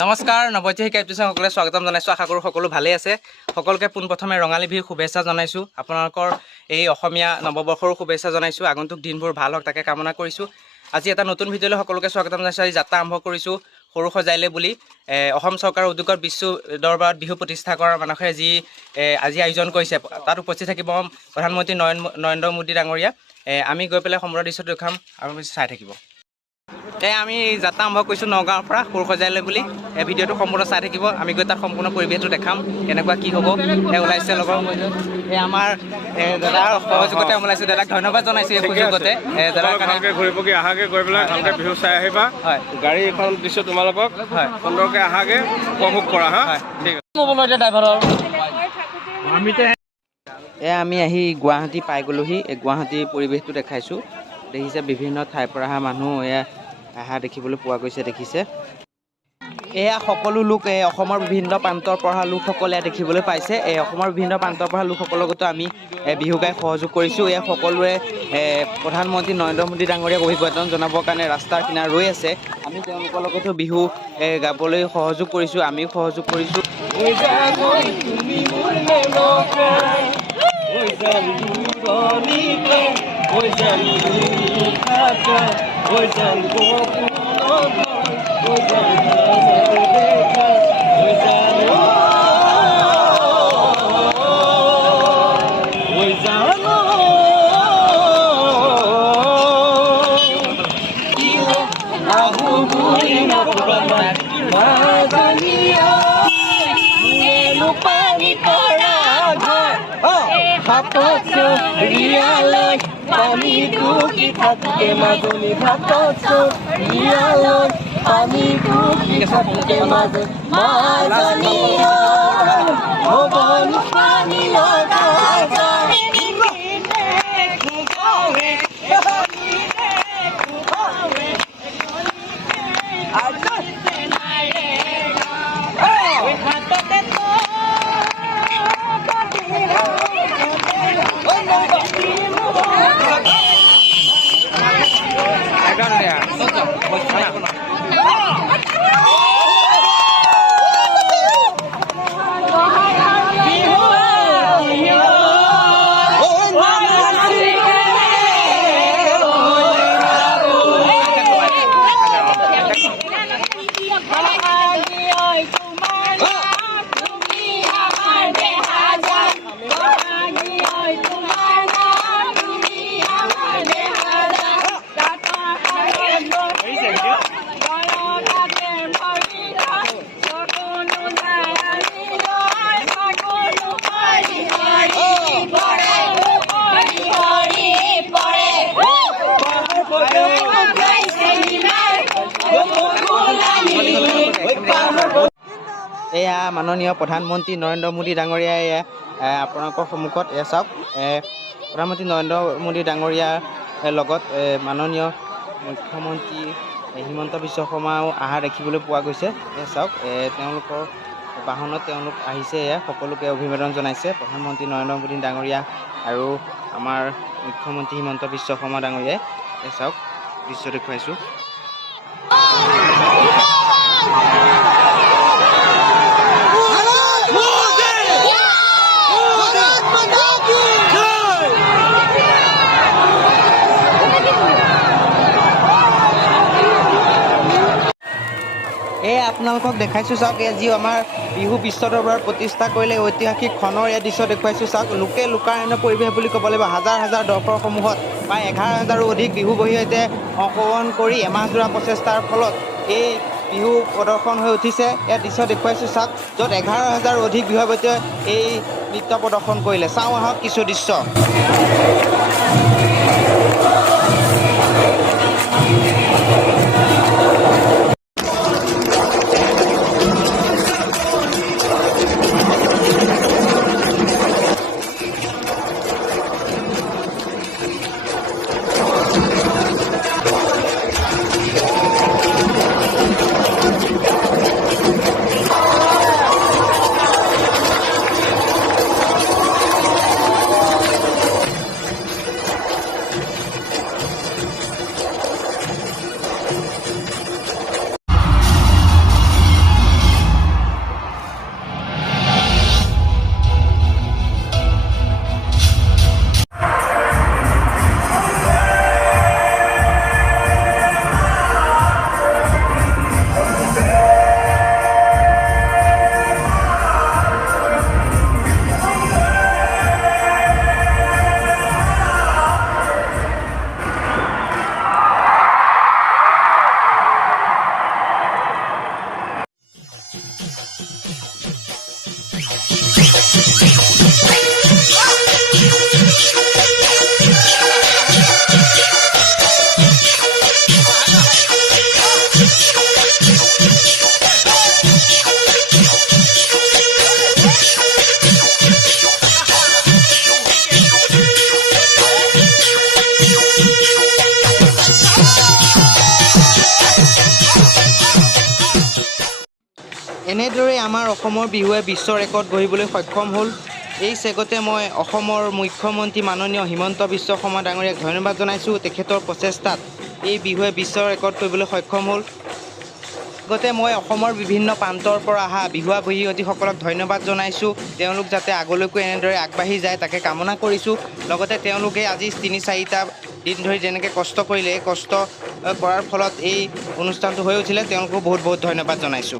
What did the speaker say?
নমস্কাৰ নৱজ্যোতি এপিসোড সকলে স্বাগতম জনাইছো আশা কৰো সকলো ভালে আছে সকলকে পোনপ্ৰথমে ৰঙালী বিহুৰ শুভেচ্ছা জনাইছো আপোনালোকৰ এই অসমীয়া নৱবৰ্ষৰ শুভেচ্ছা জনাইছো আগন্তুক দিনবোৰ ভাল হওক তাকে কামনা কৰিছো আজি এটা নতুন ভিডিঅলৈ সকলোকে স্বাগতম জনাইছো আজি যাত্ৰা আৰম্ভ কৰিছো সৰু সজাইলে বুলি অসম চৰকাৰৰ উদ্যোগত বিশ্ব দৰবাৰত বিহু প্ৰতিষ্ঠা কৰাৰ মানসে যি আজি আয়োজন কৰিছে তাত উপস্থিত থাকিব প্ৰধানমন্ত্ৰী নৰেন্দ্ৰ মোদী ডাঙৰীয়া আমি গৈ পেলাই সমগ্ৰ দৃশ্য দেখাম আৰু চাই থাকিব আমি যাত্ৰা আৰম্ভ কৰিছোঁ নগাঁৱৰ পৰা সৰু সজাইলৈ বুলি ভিডিঅ'টো সম্পূৰ্ণ চাই থাকিব আমি গৈ তাত সম্পূৰ্ণ পৰিৱেশটো দেখাম কেনেকুৱা কি হ'ব ওলাইছে লগৰ আমাৰ দাদাৰ সহযোগতে ওলাইছোঁ দাদাক ধন্যবাদ জনাইছোঁ এই সুযোগতে দাদাক ভালকৈ ঘূৰি পকি আহাকৈ গৈ পেলাই ভালকৈ বিহু চাই আহিবা হয় গাড়ী এখন দিছোঁ তোমালোকক হয় সুন্দৰকৈ আহাকৈ উপভোগ কৰা হা ঠিক আছে আমি আহি গুৱাহাটী পাই গ'লোহি গুৱাহাটীৰ পৰিৱেশটো দেখাইছোঁ দেখিছে বিভিন্ন ঠাইৰ পৰা অহা মানুহ আহা দেখিবলৈ পোৱা গৈছে দেখিছে এয়া সকলো লোক অসমৰ বিভিন্ন প্ৰান্তৰ পৰা লোকসকলে দেখিবলৈ পাইছে অসমৰ বিভিন্ন প্ৰান্তৰ পৰা লোকসকলৰ লগতো আমি বিহু গাই সহযোগ কৰিছোঁ এয়া সকলোৱে প্ৰধানমন্ত্ৰী নৰেন্দ্ৰ মোদী ডাঙৰীয়াক অভিবাদন জনাবৰ কাৰণে ৰাস্তাৰ কিনাৰত ৰৈ আছে আমি তেওঁলোকৰ লগতো বিহু গাবলৈ সহযোগ কৰিছোঁ আমিও সহযোগ কৰিছোঁ আমি দুখী থাকতে মাজনী ভাতত আমি দুখী থাকতে মাজনী ভৱন পানী লগা এয়া মাননীয় প্ৰধানমন্ত্ৰী নৰেন্দ্ৰ মোদী ডাঙৰীয়াই আপোনালোকৰ সন্মুখত চাওক প্ৰধানমন্ত্ৰী নৰেন্দ্ৰ মোদী ডাঙৰীয়াৰ লগত মাননীয় মুখ্যমন্ত্ৰী হিমন্ত বিশ্ব শৰ্মাও অহা দেখিবলৈ পোৱা গৈছে চাওক তেওঁলোকৰ বাহনত তেওঁলোক আহিছে সকলোকে অভিবাদন জনাইছে প্ৰধানমন্ত্ৰী নৰেন্দ্ৰ মোদী ডাঙৰীয়া আৰু আমাৰ মুখ্যমন্ত্ৰী হিমন্ত বিশ্ব শৰ্মা ডাঙৰীয়াই চাওক দৃশ্য দেখুৱাইছোঁ আপোনালোকক দেখাইছোঁ চাওক যি আমাৰ বিহু বিশ্ব দৰবাৰত প্ৰতিষ্ঠা কৰিলে ঐতিহাসিক ক্ষণৰ দৃশ্য দেখুৱাইছোঁ চাওক লোকে লোকাৰণ্য পৰিৱেশ বুলি ক'ব লাগিব হাজাৰ হাজাৰ দৰ্শকসমূহত প্ৰায় 11,000ৰো অধিক বিহু বহী সৈতে অংশগ্ৰহণ কৰি এমাহজোৰা প্ৰচেষ্টাৰ ফলত এই বিহু প্ৰদৰ্শন হৈ উঠিছে ইয়াৰ দৃশ্য দেখুৱাইছোঁ চাওক য'ত 11,000ৰো অধিক বিহুৰ সৈতে এই নৃত্য প্ৰদৰ্শন কৰিলে চাওঁ আহক কিছু দৃশ্য এনেদৰে আমাৰ অসমৰ বিহুৱে বিশ্ব ৰেকৰ্ড গঢ়িবলৈ সক্ষম হ'ল। এই চেগতে মই অসমৰ মুখ্যমন্ত্ৰী মাননীয় হিমন্ত বিশ্ব শৰ্মা ডাঙৰীয়াক ধন্যবাদ জনাইছোঁ। তেখেতৰ প্ৰচেষ্টাত এই বিহুৱে বিশ্ব ৰেকৰ্ড কৰিবলৈ সক্ষম হ'ল। লগতে মই অসমৰ বিভিন্ন প্ৰান্তৰ পৰা অহা বিহুৱা বিহুৱতীসকলক ধন্যবাদ জনাইছোঁ। তেওঁলোক যাতে আগলৈকো এনেদৰে আগবাঢ়ি যায় তাকে কামনা কৰিছোঁ। লগতে তেওঁলোকে আজি ৩-৪টা দিন ধৰি যেনেকৈ কষ্ট কৰিলে, এই কষ্ট কৰাৰ ফলত এই অনুষ্ঠানটো হৈ উঠিলে, তেওঁলোকো বহুত বহুত ধন্যবাদ জনাইছোঁ।